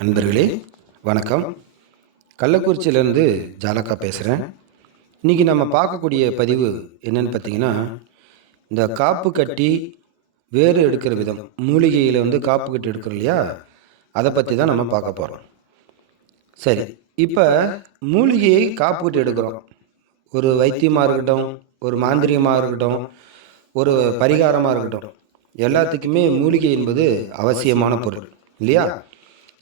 நண்பர்களே வணக்கம். கள்ளக்குறிச்சியிலேருந்து ஜாலக்கா பேசுகிறேன். இன்றைக்கி நம்ம பார்க்கக்கூடிய பதிவு என்னென்னு பார்த்தீங்கன்னா, இந்த காப்பு கட்டி வேறு எடுக்கிற விதம், மூலிகையில் வந்து காப்பு கட்டி எடுக்கிறோம் இல்லையா, அதை பற்றி தான் நம்ம பார்க்க போகிறோம். சரி, இப்போ மூலிகையை காப்பு கட்டி எடுக்கிறோம். ஒரு வைத்தியமாக இருக்கட்டும், ஒரு மாந்திரிகமாக இருக்கட்டும், ஒரு பரிகாரமாக இருக்கட்டும், எல்லாத்துக்குமே மூலிகை என்பது அவசியமான பொருள் இல்லையா?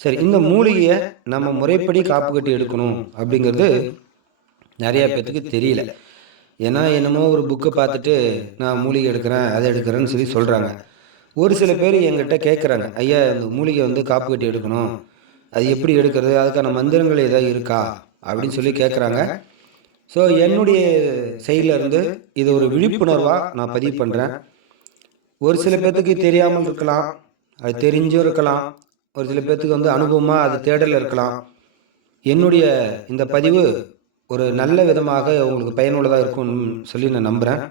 சரி, இந்த மூலிகையை நம்ம முறைப்படி காப்பு கட்டி எடுக்கணும் அப்படிங்கிறது நிறைய பேர்த்துக்கு தெரியல. ஏன்னா என்னமோ ஒரு புக்கை பார்த்துட்டு நான் மூலிகை எடுக்கிறேன் அதை எடுக்கிறேன்னு சொல்லி சொல்கிறாங்க. ஒரு சில பேர் என்கிட்ட கேட்குறாங்க, ஐயா இந்த மூலிகை வந்து காப்பு கட்டி எடுக்கணும், அது எப்படி எடுக்கிறது, அதுக்கான மந்திரங்கள் ஏதாவது இருக்கா அப்படின்னு சொல்லி கேட்குறாங்க. ஸோ என்னுடைய சைடில் இருந்து இது ஒரு விழிப்புணர்வாக நான் பதிவு பண்ணுறேன். ஒரு சில பேர்த்துக்கு தெரியாமல் இருக்கலாம், அது தெரிஞ்சும் இருக்கலாம், ஒரு சில பேர்த்துக்கு வந்து அனுபவமாக அது தேடல் இருக்கலாம். என்னுடைய இந்த பதிவு ஒரு நல்ல விதமாக உங்களுக்கு பயனுள்ளதாக இருக்கும்னு சொல்லி நான் நம்புகிறேன்.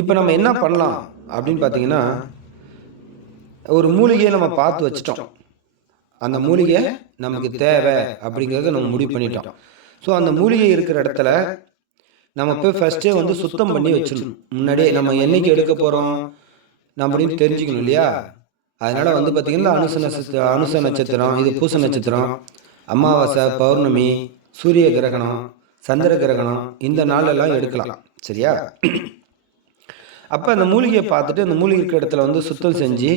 இப்போ நம்ம என்ன பண்ணலாம் அப்படின்னு பார்த்தீங்கன்னா, ஒரு மூலிகையை நம்ம பார்த்து வச்சிட்டோம், அந்த மூலிகை நமக்கு தேவை அப்படிங்கிறத நம்ம முடிவு பண்ணிட்டோம். ஸோ அந்த மூலிகை இருக்கிற இடத்துல நம்ம போய் ஃபஸ்ட்டே வந்து சுத்தம் பண்ணி வச்சிடணும். முன்னாடியே நம்ம என்னைக்கு எடுக்க போகிறோம் அப்படின்னு தெரிஞ்சுக்கணும் இல்லையா? அதனால் வந்து பார்த்திங்கன்னா அனுச நட்சத்திரம், இது பூச நட்சத்திரம், அமாவாசை, பௌர்ணமி, சூரிய கிரகணம், சந்திர கிரகணம், இந்த நாளெல்லாம் எடுக்கலாம். சரியா? அப்போ அந்த மூலிகையை பார்த்துட்டு அந்த மூலிகை இருக்கிற இடத்துல வந்து சுத்தம் செஞ்சு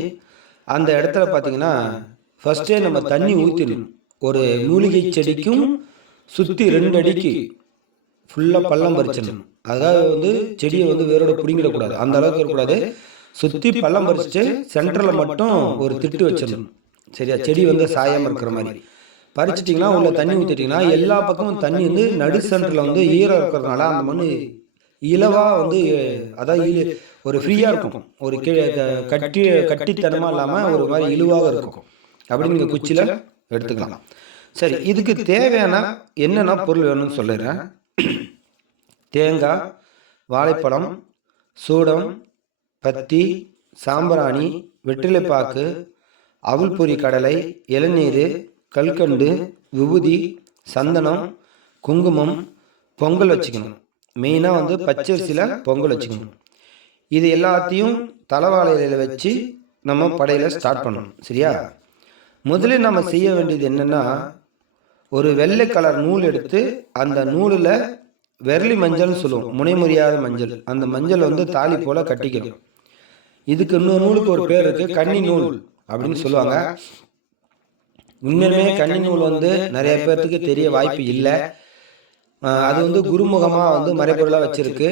அந்த இடத்துல பார்த்திங்கன்னா ஃபஸ்ட்டே நம்ம தண்ணி ஊற்றிடணும். ஒரு மூலிகை செடிக்கும் சுற்றி 2 அடிக்கு ஃபுல்லாக பள்ளம் பறிச்சிடணும். அதாவது வந்து செடியை வந்து வேரோட பிடிங்கிடக்கூடாது, அந்த அளவுக்கு இருக்கக்கூடாது. சுற்றி பள்ளம் பறிச்சுட்டு சென்டரில் மட்டும் ஒரு திட்டு வச்சிடணும். சரியா? செடி வந்து சாயம் இருக்கிற மாதிரி பறிச்சிட்டிங்கன்னா உள்ள தண்ணி ஊற்றிட்டிங்கன்னா எல்லா பக்கமும் தண்ணி வந்து நடு சென்டரில் வந்து ஈரம் இருக்கிறதுனால அந்த மண் இலவாக வந்து அதாவது ஒரு ஃப்ரீயாக இருக்கும், ஒரு கட்டித்தனமாக இல்லாமல் ஒரு மாதிரி இழுவாக இருக்கும். அப்படி நீங்கள் குச்சியில் எடுத்துக்கலாம். சரி, இதுக்கு தேவையான என்னென்ன பொருள் வேணும்னு சொல்லிடுறேன். தேங்காய், வாழைப்பழம், சூடம், பத்தி, சாம்பிராணி, வெற்றிலைப்பாக்கு, அவுள் பொரி கடலை, இளநீர், கல்கண்டு, விபூதி, சந்தனம், குங்குமம், பொங்கல் வச்சுக்கணும். மெயினாக வந்து பச்சரிசியில் பொங்கல் வச்சுக்கணும். இது எல்லாத்தையும் தலைவாழையில் வச்சு நம்ம படையில் ஸ்டார்ட் பண்ணணும். சரியா? முதலில் நம்ம செய்ய வேண்டியது என்னென்னா, ஒரு வெள்ளை கலர் நூல் எடுத்து அந்த நூலில் விரலி மஞ்சள்னு சொல்லுவோம், முனைமுறியாத மஞ்சள், அந்த மஞ்சள் வந்து தாலி போல் கட்டிக்கணும். இதுக்கு இன்னொரு நூலுக்கு ஒரு பேர் இருக்குது, கன்னி நூல் அப்படின்னு சொல்லுவாங்க. உண்மையுமே கன்னி நூல் வந்து நிறைய பேர்த்துக்கு தெரிய வாய்ப்பு இல்லை. அது வந்து குருமுகமாக வந்து மறைபொருளாக வச்சுருக்கு.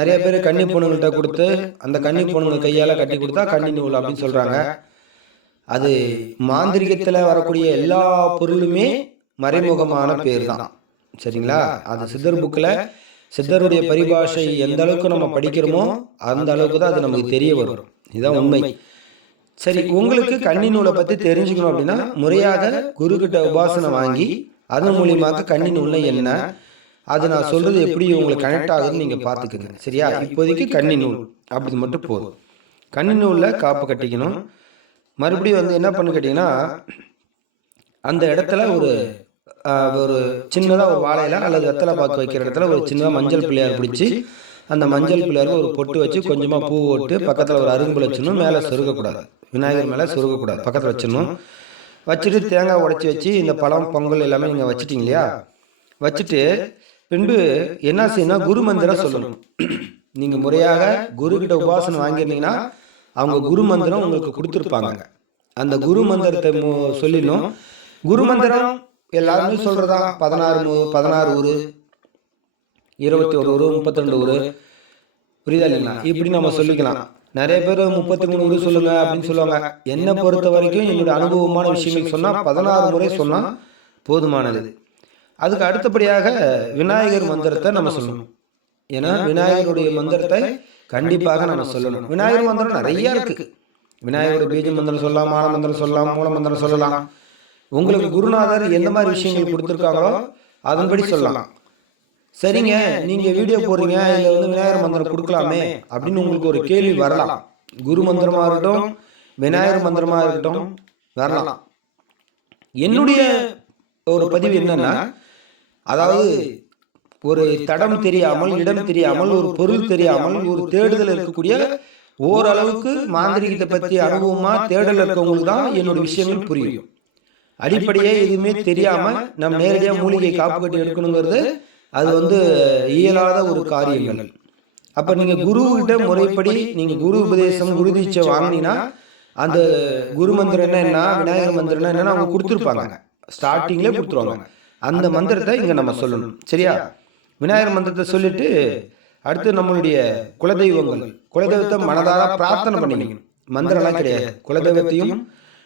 நிறைய பேர் கன்னி பொண்ணுங்கள்கிட்ட கொடுத்து அந்த கன்னி பொண்ணுங்க கையால் கட்டி கொடுத்தா கன்னி நூல் அப்படின்னு சொல்கிறாங்க. அது மாந்திரிகத்தில் வரக்கூடிய எல்லா பொருளுமே மறைமுகமான பேர் தான். சரிங்களா? அது சித்தர் புக்கில் சித்தருடைய பரிபாஷை எந்த அளவுக்கு நம்ம படிக்கிறோமோ அந்த அளவுக்கு தான் அது நமக்கு தெரிய வரும். இதுதான் உண்மை. சரி, உங்களுக்கு கன்னி நூலை பற்றி தெரிஞ்சுக்கணும் அப்படின்னா முறையாக குருக்கிட்ட உபாசனை வாங்கி அதன் மூலியமாக கன்னி நூலில் என்ன, அது நான் சொல்கிறது எப்படி உங்களுக்கு கனெக்ட் ஆகுதுன்னு நீங்கள் பார்த்துக்குங்க. சரியா? இப்போதைக்கு கன்னி நூல் அப்படி மட்டும் போதும். கன்னி நூலில் காப்பு கட்டிக்கணும். மறுபடியும் வந்து என்ன பண்ணு கேட்டிங்கன்னா, அந்த இடத்துல ஒரு சின்னதாக ஒரு வாழையில அல்லது வெத்தலை பாக்கு வைக்கிற இடத்துல ஒரு சின்னதாக மஞ்சள் பிள்ளையார் பிடிச்சி அந்த மஞ்சள் பிள்ளையாருக்கு ஒரு பொட்டு வச்சு கொஞ்சமாக பூ போட்டு பக்கத்தில் ஒரு அரும்புல வச்சிடணும். மேலே சொருகக்கூடாது, விநாயகர் மேலே சொருகக்கூடாது, பக்கத்தில் வச்சிடணும். வச்சுட்டு தேங்காய் உடச்சி வச்சு இந்த பழம் பொங்கல் எல்லாமே நீங்கள் வச்சுட்டிங்க இல்லையா? வச்சுட்டு பின்பு என்ன செய்யணும், குரு மந்திரம் சொல்லணும். நீங்கள் முறையாக குருக்கிட்ட உபாசனை வாங்கியிருந்தீங்கன்னா அவங்க குரு மந்திரம் உங்களுக்கு கொடுத்துருப்பாங்க. அந்த குரு மந்திரத்தை சொல்லிடணும். குரு மந்திரம் எல்லாருமே சொல்கிறதா 16 ஊர், 21 ஊர், 32 ஊர், புரியுதா இல்லைங்களா? இப்படி நம்ம சொல்லிக்கலாம். நிறைய பேர் 33 ஊர் சொல்லுங்க அப்படின்னு சொல்லுவாங்க. என்னை பொறுத்த வரைக்கும் என்னுடைய அனுபவமான விஷயங்கள் சொன்னால் 16 முறை சொன்னால் போதுமானது. அதுக்கு அடுத்தபடியாக விநாயகர் மந்திரத்தை நம்ம சொல்லணும். ஏன்னா விநாயகருடைய மந்திரத்தை கண்டிப்பாக நம்ம சொல்லணும். விநாயகர் மந்திரம் நிறைய இருக்கு. விநாயகருடைய பீஜ மந்திரம் சொல்லலாம், மான மந்திரம் சொல்லலாம், மூல மந்திரம் சொல்லலாம். உங்களுக்கு குருநாதர் எந்த மாதிரி விஷயங்கள் கொடுத்துருக்காங்களோ அதன்படி சொல்லலாம். சரிங்க, நீங்கள் வீடியோ போடுறீங்க, இதில் வந்து விநாயகர் மந்திரம் கொடுக்கலாமே அப்படின்னு உங்களுக்கு ஒரு கேள்வி வரலாம். குரு மந்திரமாக இருக்கட்டும், விநாயகர் மந்திரமாக இருக்கட்டும், வரலாம். என்னுடைய ஒரு பதிவு என்னன்னா, அதாவது ஒரு தடம் தெரியாமல், இடம் தெரியாமல், ஒரு பொருள் தெரியாமல், ஒரு தேடுதல் இருக்கக்கூடிய ஓரளவுக்கு மாந்திரிகத்தை பற்றி அனுபவமா தேடல் இருக்கவங்களுக்கு தான் என்னோட விஷயங்கள் புரியும். அடிப்படையே எதுவுமே தெரியாம நம்ம நேரடியாக மூலிகை காப்பு கட்டி எடுக்கணுங்கிறது அது இயலாத ஒரு காரியங்கள். அப்ப நீங்க குருகிட்ட முறைப்படி நீங்க குரு உபதேசம் குரு தீட்சை வாங்கினீங்கன்னா அந்த குரு மந்திரம் என்ன, விநாயகர் மந்திரம் என்னன்னா அவங்க கொடுத்துருப்பாங்க, ஸ்டார்டிங்லேயே கொடுத்துருவாங்க. அந்த மந்திரத்தை இங்க நம்ம சொல்லணும். சரியா? விநாயகர் மந்திரத்தை சொல்லிட்டு அடுத்து நம்மளுடைய குலதெய்வத்தை மனதார பிரார்த்தனை பண்ணிக்கணும். மந்திரம்லாம் கிடையாது. குலதெய்வத்தையும்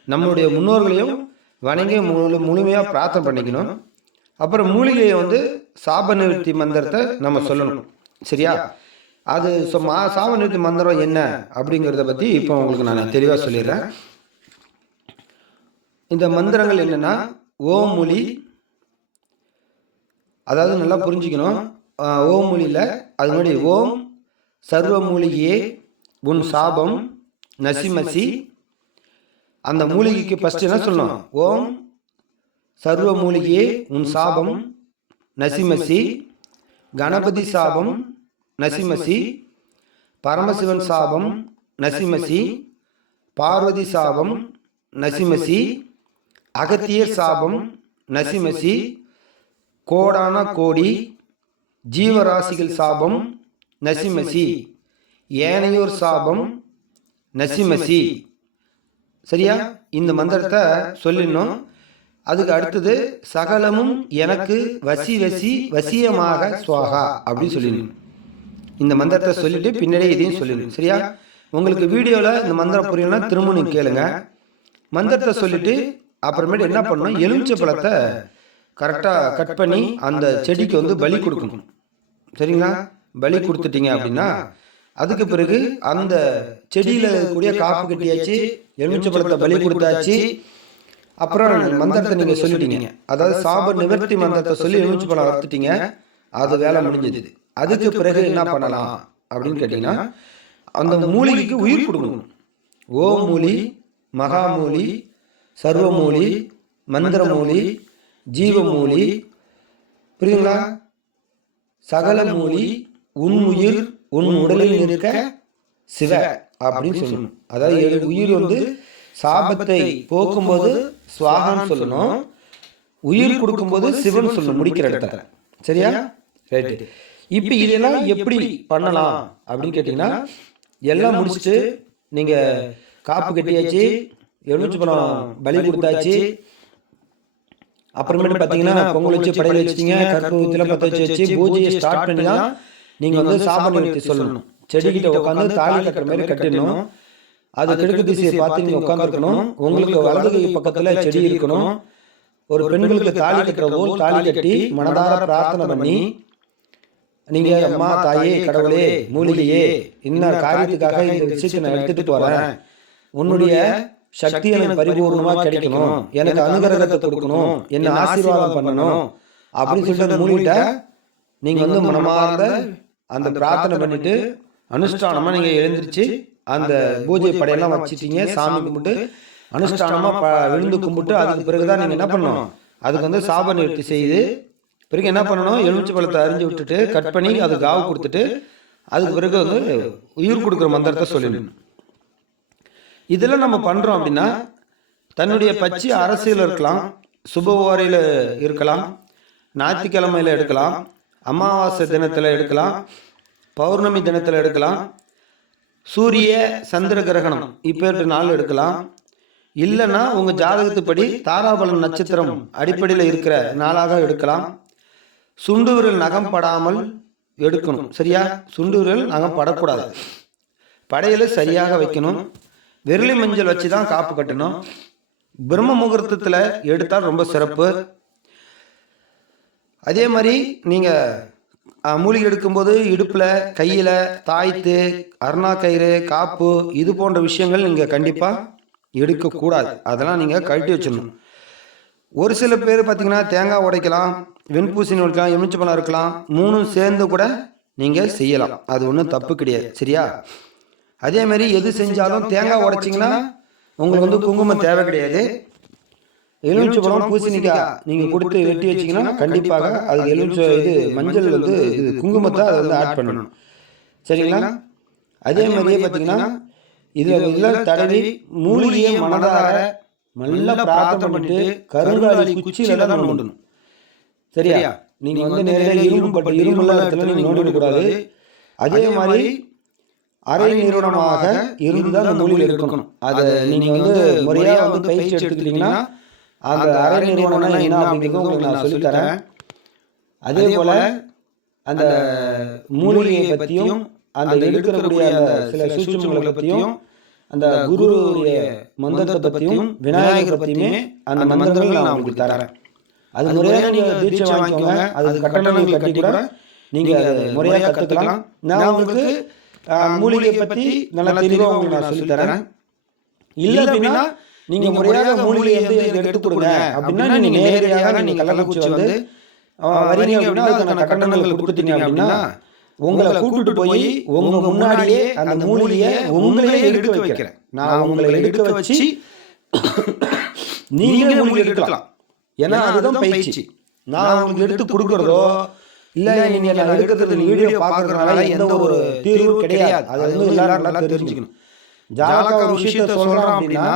நம்மளுடைய முன்னோர்களையும் வணங்கி முழுமையாக பிரார்த்தனை பண்ணிக்கணும். அப்புறம் மூலிகையை சாப நிவர்த்தி மந்திரத்தை நம்ம சொல்லணும். சரியா? அது சாப நிவர்த்தி மந்திரம் என்ன அப்படிங்கிறத பற்றி இப்போ உங்களுக்கு நான் தெளிவாக சொல்லிடுறேன். இந்த மந்திரங்கள் என்னன்னா, ஓம் மூலி, அதாவது நல்லா புரிஞ்சுக்கணும். ஓம் மூலியில் அது மாதிரி ஓம் சர்வ மூலிகையே உன் சாபம் நசிமசி. அந்த மூலிகைக்கு ஃபர்ஸ்ட் என்ன சொல்லணும்? ஓம் சர்வ மூலிகையே உன் சாபம் நசிமசி, கணபதி சாபம் நசிமசி, பரமசிவன் சாபம் நசிமசி, பார்வதி சாபம் நசிமசி, அகத்தியர் சாபம் நசிமசி, கோடான கோடி ஜீவராசிகள் சாபம் நசிமசி, ஏனையோர் சாபம் நசிமசி. சரியா? இந்த மந்திரத்தை சொல்லிடணும். அதுக்கு அடுத்தது சகலமும் எனக்கு வசி வசி வசியமாக சுவாகா அப்படின்னு சொல்லிடணும். இந்த மந்திரத்தை சொல்லிட்டு பின்னாடியே இதையும் சொல்லிடணும். சரியா? உங்களுக்கு வீடியோவில் இந்த மந்திரம் புரியலன்னா திரும்ப நீங்க கேளுங்க. மந்திரத்தை சொல்லிட்டு அப்புறமேட்டு என்ன பண்ணணும், எலுமிச்சை பழத்தை கரெக்டாக கட் பண்ணி அந்த செடிக்கு பலி கொடுக்கணும். சரிங்களா? பலி கொடுத்துட்டீங்க அப்படின்னா அதுக்கு பிறகு அந்த செடியில் இருக்கக்கூடிய காப்பு கட்டியாச்சு, எலுமிச்சை பழத்தை பலி கொடுத்தாச்சு. அப்புறம் மந்திரத்தை நீங்கள் சொல்லிட்டீங்க, அதாவது சாப நிவர்த்தி மந்திரத்தை சொல்லி எலுமிச்சை பழம் வறுத்துட்டீங்க, அது வேலை முடிஞ்சது. அதுக்கு பிறகு என்ன பண்ணலாம் அப்படின்னு கேட்டிங்கன்னா, அந்த மூலிகைக்கு உயிர் கொடுக்கணும். ஓம் மூலி, மகாமூலி, சர்வமூலி, மந்திரமூலி, ஜீவமூலி, புரியுதுங்களா? சகல மூலி, உன் உயிர் உன் உடலில் இருக்க சிவ அப்படின்னு சொல்லணும். அதாவது உயிர் சாபத்தை போக்கும்போது சுவாகன்னு சொல்லணும், உயிர் கொடுக்கும்போது சிவன் சொல்லணும் முடிக்கிற இடத்துல. சரியா? ரைட்டு. இப்போ இதெல்லாம் எப்படி பண்ணலாம் அப்படின்னு கேட்டிங்கன்னா, எல்லாம் முடிச்சுட்டு நீங்கள் காப்பு கட்டியாச்சு, எலுமிச்சை பழம் பலி கொடுத்தாச்சு, அப்புறமேட்டு பார்த்தீங்கன்னா பொங்கல் வச்சு படையில் வச்சுட்டீங்க, கற்பூரத்தில் பற்ற வச்சு பூஜையை ஸ்டார்ட் பண்ணி தான் நீங்கள் சாப நிவர்த்தி சொல்லணும். செடிக்கிட்ட உட்காந்து தாலி கட்டுற மாதிரி கட்டிடணும். அது கிழக்கு திசையை பார்த்து நீங்கள் உட்காந்துருக்கணும். உங்களுக்கு வலது கை பக்கத்தில் செடி இருக்கணும். ஒரு பெண்களுக்கு தாலி கட்டுற போல் தாலி கட்டி மனதார பிரார்த்தனை பண்ணி, நீங்கள் அம்மா தாயே கடவுளே மூலிகையே இன்னும் காரியத்துக்காக இந்த விஷயத்தை நான் எடுத்துட்டு வரேன், உன்னுடைய சக்தி எனக்கு பரிபூர்ணமாக கிடைக்கணும், எனக்கு அனுகிரகத்தை கொடுக்கணும், என்ன ஆசீர்வாதம் பண்ணணும் அப்படின்னு சொல்லிட்டு மூலிகிட்ட நீங்கள் மனமார்ந்த அந்த பிரார்த்தனை பண்ணிட்டு அனுஷ்டானமாக நீங்கள் எழுந்திரிச்சு அந்த பூஜை படையெல்லாம் வச்சுட்டீங்க, சாமி கும்பிட்டு அனுஷ்டானமாக விழுந்து கும்பிட்டு அதுக்கு பிறகுதான் நீங்கள் என்ன பண்ணணும், அதுக்கு சாப நிவர்த்தி செய்து பிறகு என்ன பண்ணணும், எலுமிச்சை பழத்தை அரிஞ்சு விட்டுட்டு கட் பண்ணி அது காவு கொடுத்துட்டு அதுக்கு பிறகு உயிர் கொடுக்குற மந்திரத்தை சொல்லிடணும். இதெல்லாம் நம்ம பண்ணுறோம் அப்படின்னா தன்னுடைய பச்சை அரசியல் இருக்கலாம், சுபவாரியில் இருக்கலாம், ஞாயிற்றுக்கிழமையில் எடுக்கலாம், அமாவாசை தினத்தில் எடுக்கலாம், பௌர்ணமி தினத்தில் எடுக்கலாம், சூரிய சந்திர கிரகணம் இப்பேற்ற நாள் எடுக்கலாம், இல்லைன்னா உங்கள் ஜாதகத்துப்படி தாராபலம் நட்சத்திரம் அடிப்படையில் இருக்கிற நாளாக எடுக்கலாம். சுண்டு விரல் நகம் படாமல் எடுக்கணும். சரியா? சுண்டு விரல் நகம் படக்கூடாது, படையில சரியாக வைக்கணும். விரலி மஞ்சள் வச்சு தான் காப்பு கட்டணும். பிரம்ம முகூர்த்தத்தில் எடுத்தால் ரொம்ப சிறப்பு. அதே மாதிரி நீங்கள் மூலிகை எடுக்கும்போது இடுப்பில் கையில் தாய்த்து அருணா கயிறு காப்பு இது போன்ற விஷயங்கள் நீங்கள் கண்டிப்பாக எடுக்கக்கூடாது. அதெல்லாம் நீங்கள் கழட்டி வச்சிடணும். ஒரு சில பேர் பார்த்தீங்கன்னா தேங்காய் உடைக்கலாம், வெண்பூசணி உடைக்கலாம், எலுமிச்சம்பழம் இருக்கலாம், மூணும் சேர்ந்து கூட நீங்கள் செய்யலாம். அது ஒன்றும் தப்பு கிடையாது. சரியா? அதே மாதிரி எது செஞ்சாலும் தேங்காய் உடைச்சிங்கன்னா உங்களுக்கு வந்து குங்குமம் தேவை கிடையாது. எலுமிச்சை பழம் பூசணிக்காய் நீங்கள் கொடுத்து வெட்டி வச்சிங்கன்னா கண்டிப்பாக அது எலுமிச்சை மஞ்சள் வந்து இது குங்குமத்தை அதை வந்து ஆட் பண்ணணும். சரிங்களா? அதே மாதிரியே பார்த்தீங்கன்னா இதில் எல்லாம் தடவி மூலிகையை மனதார நல்லா பிரார்த்தனை பண்ணிட்டு கருங்காலி குச்சியில் தான் நோண்டணும். சரியா? நீங்கள் வந்து நேரடியாக இரும்புள்ள இடத்துல நீங்கள் நோண்டிடக்கூடாது. அதே மாதிரி அரை நிறுவனமாக இருந்தால் அந்த மூலிகை இருக்கணும். அதை நீங்கள் வந்து முறையாக வந்து பயிற்சி எடுத்துக்கிட்டிங்கன்னா அந்த அரை நிறுவனம் என்ன அப்படிங்கிறது உங்களுக்கு நான் சொல்லித்தரேன். அதே போல் அந்த மூலிகையை பற்றியும் அந்த எடுக்கக்கூடிய அந்த சில சூட்சுமங்களை பற்றியும் அந்த குருவுடைய மந்திரத்தை பற்றியும் விநாயகரை பற்றியுமே அந்த மந்திரங்களை நான் உங்களுக்கு தரேன். அது முறையாக நீங்கள் தீட்சை வாங்கிக்கோங்க. அது கட்டணங்கள் கட்டி கூட நீங்கள் அதை முறையாக கற்றுக்கலாம். நான் உங்களுக்கு மூலிகையை பற்றி நல்லா தெளிவாக உங்களுக்கு நான் சொல்லித்தரேன். இல்லை அப்படின்னா நீங்கள் முறையாக மூலிகை வந்து எடுத்து கொடுங்க அப்படின்னா நீங்கள் நேரடியாக நீங்கள் கள்ளக்குறிச்சி வந்து வரீங்க அப்படின்னா அதுக்கான கட்டணங்கள் கொடுத்துட்டீங்க அப்படின்னா உங்களை கூப்பிட்டு போய் உங்க முன்னாடியே அந்த மூலிகையை உங்களே எடுக்க வைக்கிறேன். நான் உங்களை எடுக்க வச்சு நீங்களே மூலிகை எடுக்கலாம். ஏன்னா அதுதான் பயிற்சி. நான் உங்களுக்கு எடுத்து கொடுக்குறதோ இல்லை நீங்கள் நான் எடுக்கிறது வீடியோ பார்க்கறதுனால எந்த ஒரு தீர்வும் கிடையாது. அது வந்து எல்லாரும் நல்லா தெரிஞ்சுக்கணும். ஜாலகா ஒரு விஷயத்த சொல்கிறோம் அப்படின்னா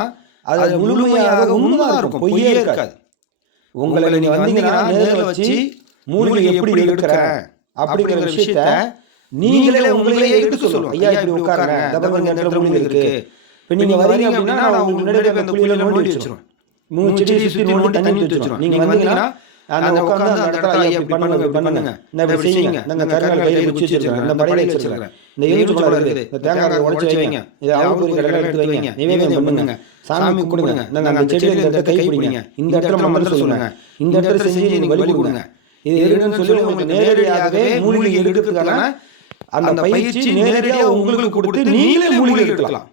அது முழுமையாக உண்மையாக இருக்கும், பொய்யே இருக்காது. உங்களை நீங்கள் வந்தீங்கன்னா நேரில் வச்சு மூலிகை எப்படி எடுக்கிறேன் அப்படிங்கிற விஷயத்த நீங்களே உங்களையே எடுக்க சொல்லுவோம். ஐயா இப்படி உட்காருங்க, இந்த இடத்துல மூலிகை இருக்கு. இப்போ நீங்கள் வரீங்க அப்படின்னா நான் உங்களுக்கு முன்னாடி அந்த குழியில் நோண்டி வச்சிருவேன். 3 செடி சுற்றி நோண்டி தண்ணி ஊற்றி வச்சிருவோம். நீங்கள் வந்தீங்கன்னா அந்த உட்காந்து அந்த இடத்துல ஐயா இப்படி பண்ணுங்க இந்த இப்படி செய்யுங்க, இந்த கருங்கல் கையில் வச்சு வச்சிருக்கேன், இந்த படையில வச்சிருக்கேன், இந்த எலுமிச்சை பழம் இருக்குது, இந்த தேங்காய் உடைச்சி வைங்க, இதை அவங்க கடலை எடுத்து வைங்க, நிவேதனம் பண்ணுங்க, சாமி கொடுங்க, அந்த செடியில் இந்த இடத்துல கை பிடிங்க, இந்த இடத்துல மந்திரம் சொல்லுங்க, இந்த இடத்துல செஞ்சு நீங்கள் வழி கொடுங்க. இது எதுன்னு சொல்லி உங்களுக்கு நேரடியாகவே மூலிகை எடுக்கிறதுக்கான அந்த பயிற்சி நேரடியாக உங்களுக்கு கொடுத்து நீங்களே மூலிகை எடுக்கலாம்.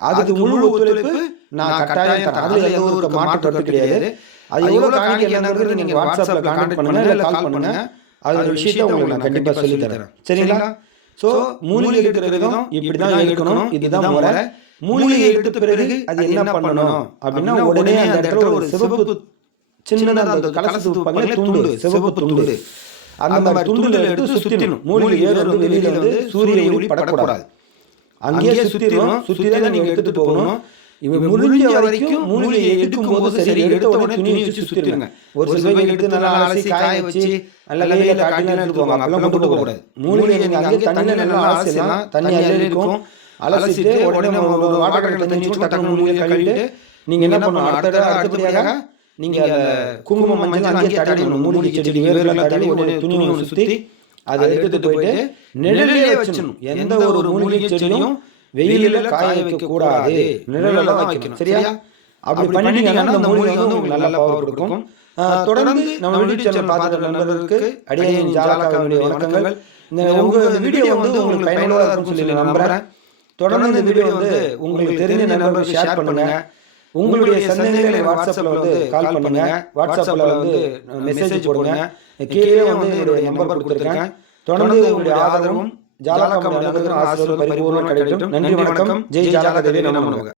அதுக்கு முழு ஒத்துழைப்பு நான் கட்டாயம் தரேன். அதுல எந்த ஒரு மாற்று கருத்து கிடையாது. அது எவ்வளவு காணிக்கை என்னங்கிறது நீங்க வாட்ஸ்அப்ல கான்டாக்ட் பண்ணுங்க, இல்ல கால் பண்ணுங்க. அதோட விஷயத்தை உங்களுக்கு நான் கண்டிப்பா சொல்லி தரேன். சரிங்களா? சோ மூலிகை எடுக்கிற விதம் இப்படிதான் எடுக்கணும், இதுதான் முறை. மூலிகை எடுத்த பிறகு அது என்ன பண்ணணும் அப்படின்னா உடனே அந்த இடத்துல ஒரு சிவப்பு சின்னதா அந்த கலசத்து வைப்பாங்க துண்டு, சிவப்பு துண்டு, அந்த மாதிரி துண்டுல எடுத்து சுத்திடணும். மூலிகை ஏறு வந்து வெளியில வந்து சூரிய ஒளி படக்கூடாது. அங்கேயே சுத்திடணும். சுத்தி தான் நீங்க எடுத்துட்டு போகணும். இவங்க முடிஞ்ச வரைக்கும் மூலிகையை எடுக்கும் போது சரி எடுத்த உடனே துணி வச்சு சுத்திடுங்க. ஒரு சில பேர் எடுத்து நல்லா அலசி காய வச்சு நல்ல கையில காட்டிலாம் எடுத்து போவாங்க. அப்பெல்லாம் கொண்டு போக கூடாது. மூலிகை நீங்க அங்கே தண்ணியில நல்லா அலசினா தண்ணி அதில் இருக்கும். அலசிட்டு உடனே ஒரு வாட்டர் தண்ணி வச்சு டக்குனு மூலிகை கழுவிட்டு நீங்க என்ன பண்ணணும், அடுத்தபடியாக நீங்க குங்குமம் மஞ்சள் அங்கேயே தடவிடணும். மூலிகை செடி வேறுகளை தடவி உடனே துணி ஒன்று சுத்தி அதை எடுத்துட்டு போயிட்டு நிழலே வச்சிடணும். எந்த ஒரு மூலிகை செடியும் வெயிலில் காய வைக்க கூடாது, நிழலில் தான் வைக்கணும். சரியா? அப்படி பண்ணிட்டீங்கன்னா அந்த மூலிகை வந்து உங்களுக்கு நல்ல பவர் கொடுக்கும். தொடர்ந்து நம்ம வீடியோ சேனல் பார்த்துட்டு நண்பர்களுக்கு அடியேன் ஜாலகாவுடைய வணக்கங்கள். உங்க வீடியோ வந்து உங்களுக்கு பயனுள்ளதாக இருக்கும்னு சொல்லி நம்புறேன். தொடர்ந்து இந்த வீடியோ வந்து உங்களுக்கு தெரிஞ்ச நண்பர்களுக்கு ஷேர் பண்ணுங்க. உங்களுடைய சந்தேகங்களை வாட்ஸ்அப்ல வந்து கால் பண்ணுங்க, வாட்ஸ்அப்ல வந்து மெசேஜ் போடுங்க. கீழே வந்து என்னுடைய நம்பர் கொடுத்துருக்கேன். தொடர்ந்து உங்களுடைய ஆதரவும் ஜாலகா ஆசீர்வாதம் பரிபூர்ணமாக கிடைக்கட்டும். நன்றி, வணக்கம். ஜெய் ஜாலகா தேவி நமோ நமக.